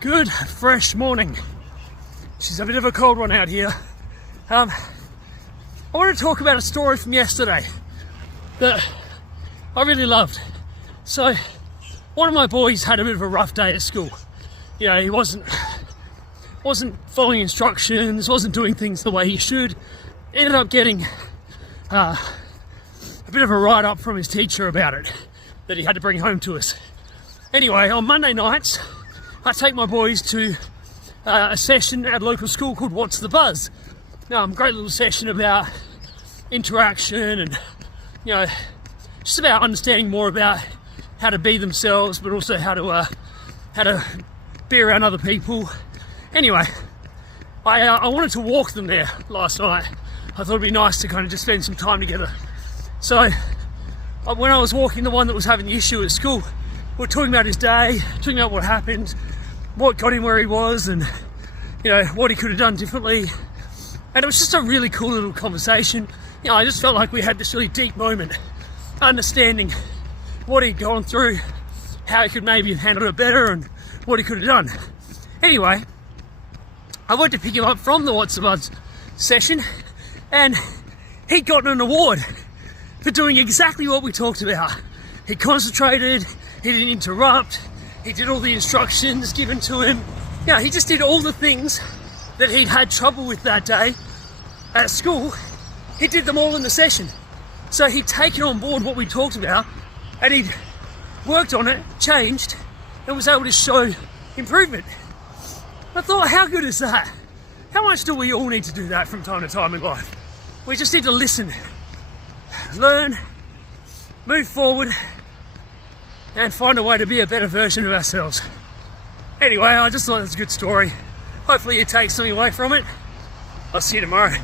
Good, fresh morning. She's a bit of a cold one out here. I want to talk about a story from yesterday that I really loved. So, one of my boys had a bit of a rough day at school. You know, he wasn't following instructions, wasn't doing things the way he should. Ended up getting a bit of a write-up from his teacher about it that he had to bring home to us. Anyway, on Monday nights, I take my boys to a session at a local school called What's the Buzz? Great little session about interaction and, you know, just about understanding more about how to be themselves, but also how to be around other people. Anyway, I wanted to walk them there last night. I thought it'd be nice to kind of just spend some time together. So when I was walking the one that was having the issue at school, we were talking about his day, talking about what happened, what got him where he was, and you know what he could have done differently. And it was just a really cool little conversation. You know, I just felt like we had this really deep moment, understanding what he'd gone through, how he could maybe have handled it better, and what he could have done. Anyway, I went to pick him up from the What's the Buzz session, and he'd gotten an award for doing exactly what we talked about. He concentrated, he didn't interrupt, he did all the instructions given to him. You know, he just did all the things that he'd had trouble with that day at school. He did them all in the session. So he'd taken on board what we talked about, and he'd worked on it, changed, and was able to show improvement. I thought, how good is that? How much do we all need to do that from time to time in life? We just need to listen, learn, move forward, and find a way to be a better version of ourselves. Anyway, I just thought it was a good story. Hopefully you take something away from it. I'll see you tomorrow.